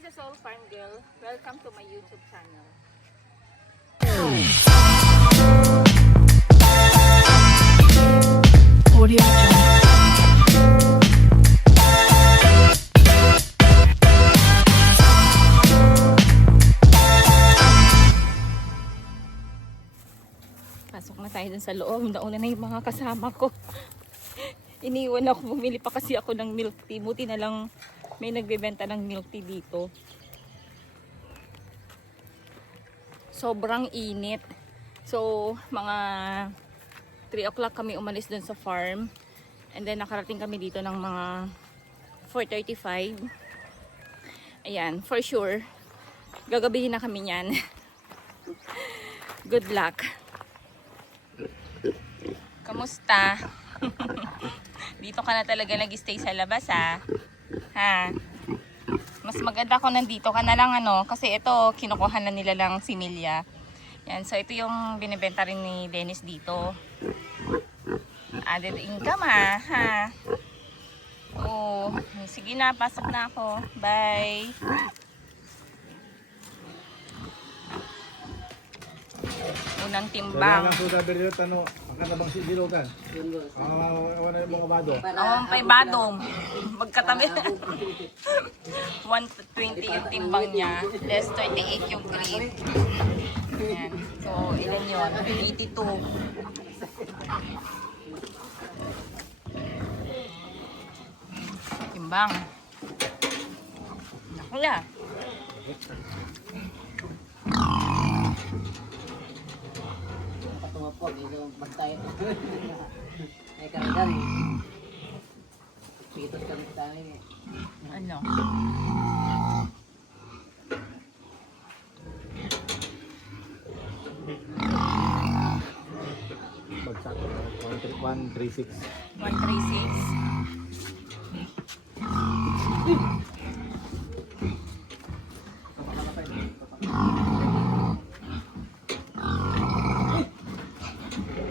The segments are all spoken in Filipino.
This is Soul Farm Girl. Welcome to my YouTube channel. Audio Jungle. Pasok na tayo dun sa loob. Nauna na yung mga kasama ko. Iniwan ako. Bumili pa kasi ako ng milk tea. Buti na lang may nagbebenta ng milk tea dito. Sobrang init. So, mga 3 o'clock kami umalis dun sa farm. And then, nakarating kami dito ng mga 4:35. Ayan, for sure. Gagabihin na kami yan. Good luck. Kamusta? Dito ka na talaga nag-stay sa labas, ha? Ha? Mas maganda kung nandito ka na lang, ano? Kasi ito, kinukuha na nila lang similya. Yan, so ito yung binibenta rin ni Dennis dito. Added income, ha? Oh, sige na, pasok na ako. Bye! Unang timbang. Kailangan po sabi rin tanong, ang kanabang sidilogan. Awan na yung mga bado. May badong. Magkatabi. 120 yung timbang niya. Less 38 yung grade. Ayan. So, ilan yun? 82. Timbang. Naku na. Po, dito magtayo. Ay kami pitos kami sa amin eh. Ano? Bagsak. 136. 136.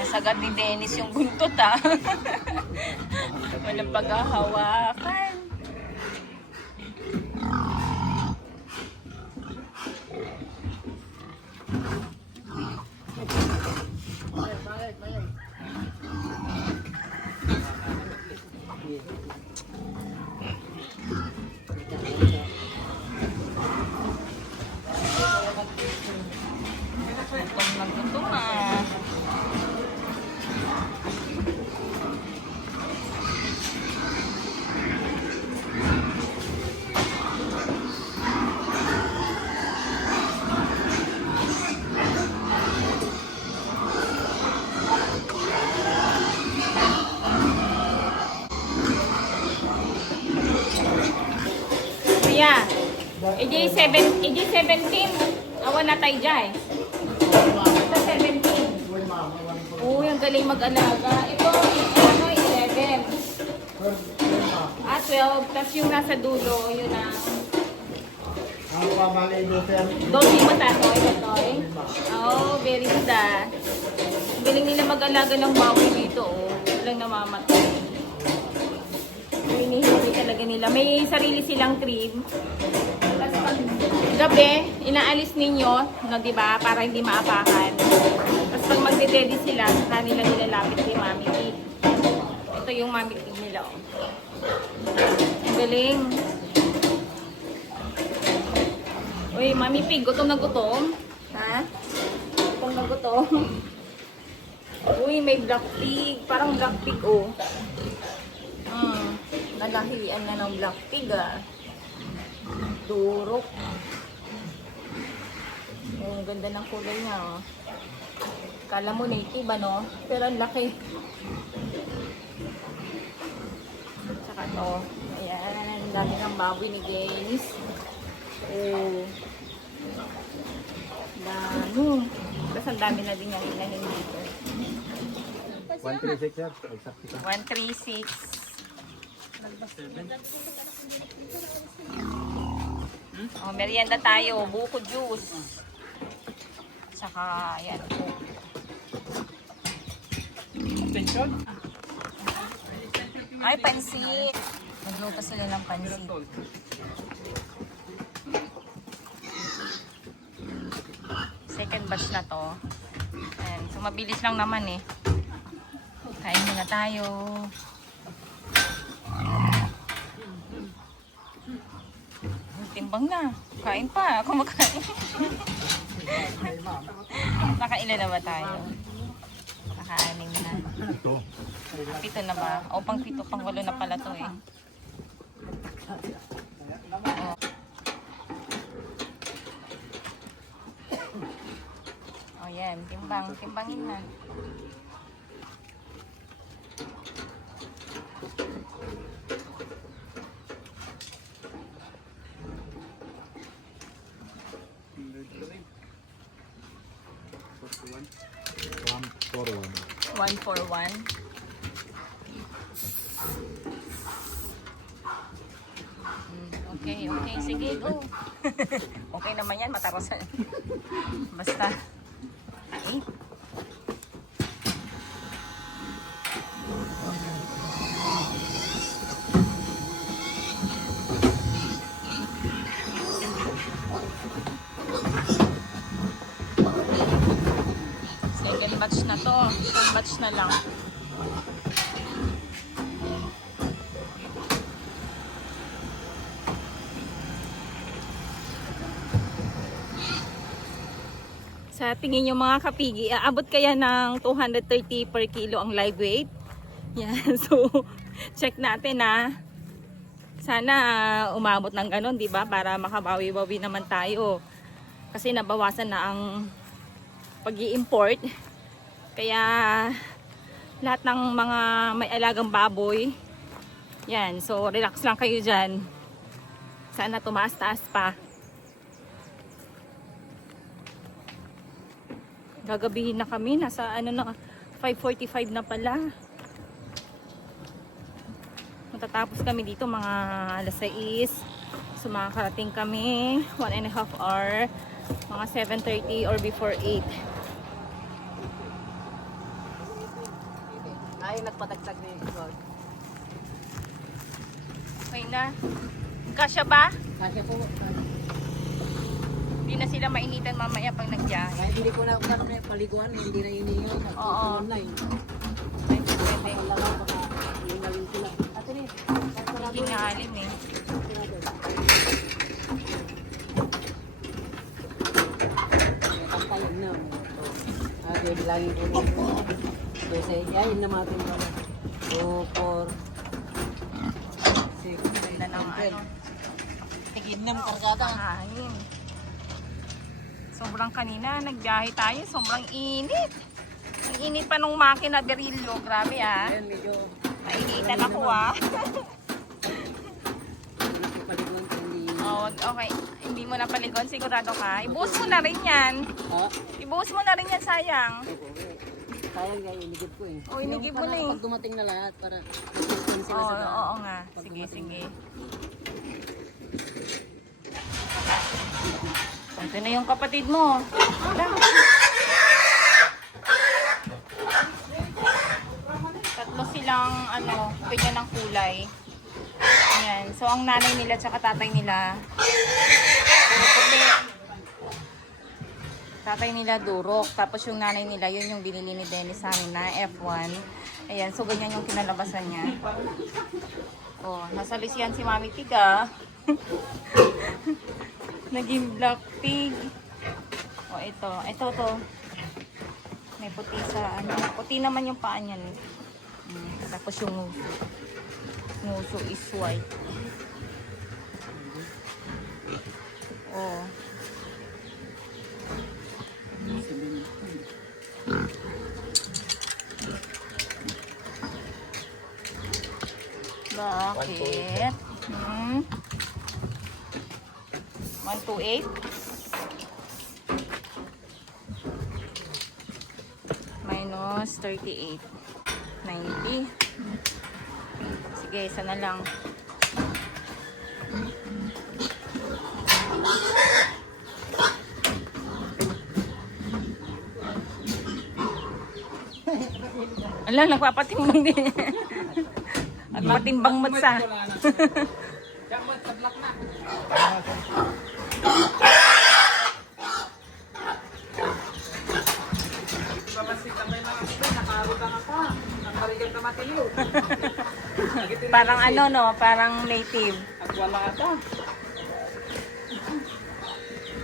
Nasagat ni Dennis yung buntot, ha? Walang paghahawakan. Gutom na gutom, ah. Kuya, EJ17, awan na tayo dyan. Ito 17. Uy, ang galing mag-alaga. Ito, ano, 11. 12. Tapos yung nasa dulo, yun na. Ang pamali mo, sir. 12 mo tatoy, tatoy. Oh, very good, ah. Ang galing nila mag-alaga ng baboy dito, oh. Walang namamatay. Hinihintay talaga nila. May sarili silang crib. Tapos pag gabi, inaalis ninyo, no, diba? Para hindi maapakan. Tapos pag magde-daddy sila, saka nila nilalapit kay Mami Pig. Ito yung Mami Pig nila, oh. Ang galing. Uy, Mami Pig, gutom na gutom. Ha? Gutom na gutom. Uy, may black pig. Parang black pig, oh. Nalahian na ng black pig, ah. Durok. Oh, ang ganda ng kulay niya, oh. Kala mo native, ano? Pero ang laki. Tsaka to. Ayan, ang dami ng baboy ni James. Oh. Dami. Tapos ang dami na din yung inahin dito. 136, sir. Bagsak kita. 136. Oh, merienda tayo. Buko juice. Saka, ayan. Ay, pansit. Nagluto sila ng pansit. batch na to. Ayan. So, mabilis lang naman eh. Kain muna tayo. Timbang na. Kain pa. Kumakain. Nakailan na ba tayo? Nakaaning na. Ito. Pito na ba? O, pang pito, pang walo na pala to eh. O yan, timbang. Timbangin na. One for one. 141. Okay, okay. Sige, go. Okay naman yan, matarasan. Basta. Okay. Second batch na to. Isang batch na lang. Sa tingin nyo mga kapigi, aabot kaya ng 230 per kilo ang live weight? Yan, so check natin na. Sana umabot ng ganon, di ba? Para makabawi-bawi naman tayo. Kasi nabawasan na ang pag-i-import. Kaya lahat ng mga may alagang baboy, yan, so relax lang kayo dyan. Sana tumaas-taas pa. Gagabihin na kami, nasa ano na, 5:45 na pala. Matatapos kami dito mga alas 6. So makakarating kami 1.5 hour, mga 7:30 or before 8. Ay, nagpatagtag na yung ikaw. Okay na. Kasya ba? Kasya po. Hindi na sila mainitan mamaya pag nagbiyahe. Kahit hindi ko na may paliguan, hindi na iniyon. Oo. Online. Pwede, pwede. Wala ka baka iingalin sila. Ate ni, Hindi nga alim eh. tayo na. Ate, bilangin ko nito. Kasi, yahin na natin pala. 2, 4, 6, Ganda ng ano. Tigid na kargada. Hangin. Sobrang kanina, nagbiyahe tayo. Sobrang init. Ang init pa nung makina berilyo. Grabe ah. Ayan, medyo Nainitan ako ah. paliguan ko hindi. Oh, okay. Hindi mo na paligon. Sigurado ka. Ibuhos mo na rin yan. Ha? Ibuhos mo na rin yan, sayang. Sayang nga, inigib ko eh. Oh, inigib mo na eh. Pag dumating na lahat para assistance sila Oo, sa daan. oo nga. Sige, sige. Ito na yung kapatid mo. Wala. Tatlo silang ano, ganyan ng kulay. Ayan. So ang nanay nila tsaka tatay nila puro puti. Tatay nila durok. Tapos yung nanay nila, yun yung binili ni Dennis sa amin na F1. Ayan. So ganyan yung kinalabasan niya. Oh, nasa lisiyan si Mami Tiga. Naging black pig. O ito, to. May puti sa ano. Puti naman yung paa niyan. Tapos yung nguso. Nguso is white. Oh. Bakit? 128 minus 38 90. Sige, isa na lang. Ala, nagpapatimbang din. Nagpatimbang matsa. Parang ano no, parang native. At wala ata.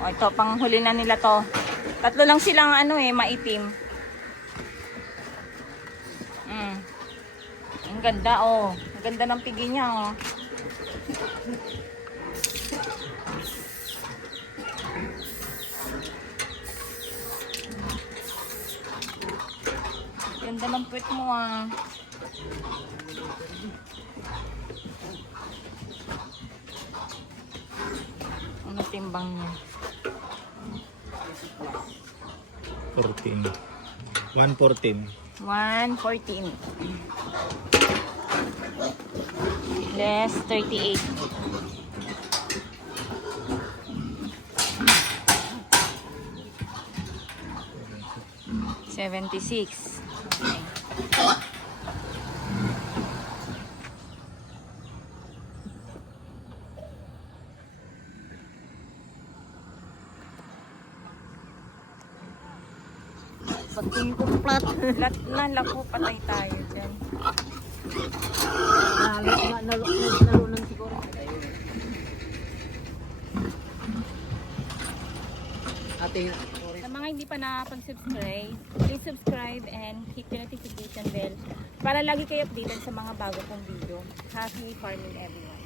O ito, panghuli na nila to. Tatlo lang silang ano maitim. Ang ganda Ang ganda ng pigi niya Ganda ng puwet mo Ano timbang niya? 14. 114. 114. Less 38. $76. Pagtingin ko plat. Lako, patay tayo dyan. Nalunan siguro. Ating Sa mga hindi pa nakapag-subscribe, please subscribe and hit the notification bell para lagi kayo updated sa mga bago kong video. Happy farming everyone!